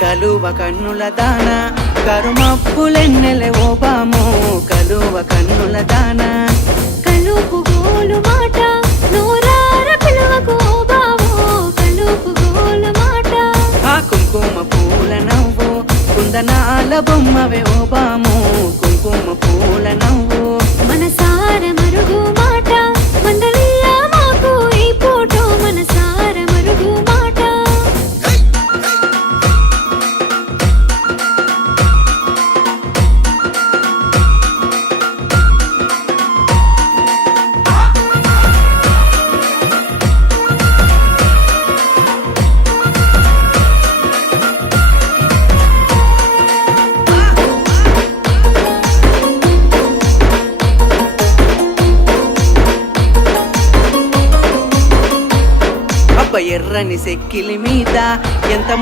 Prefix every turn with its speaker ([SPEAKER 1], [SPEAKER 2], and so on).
[SPEAKER 1] కలువ కన్నుల దాన. కరుమప్పులెన్నెలే ఓ బాము కలువ కన్నుల దాన.
[SPEAKER 2] కలుపు గోలు మాట నోరార పిలువకు ఓ బావో కలుపు గోలు మాట.
[SPEAKER 1] ఆ కుంకుమ పూల నవ్వు కుందనాల బొమ్మవే ఓ ఒక ఎర్రని సెక్కిలి మీద ఎంత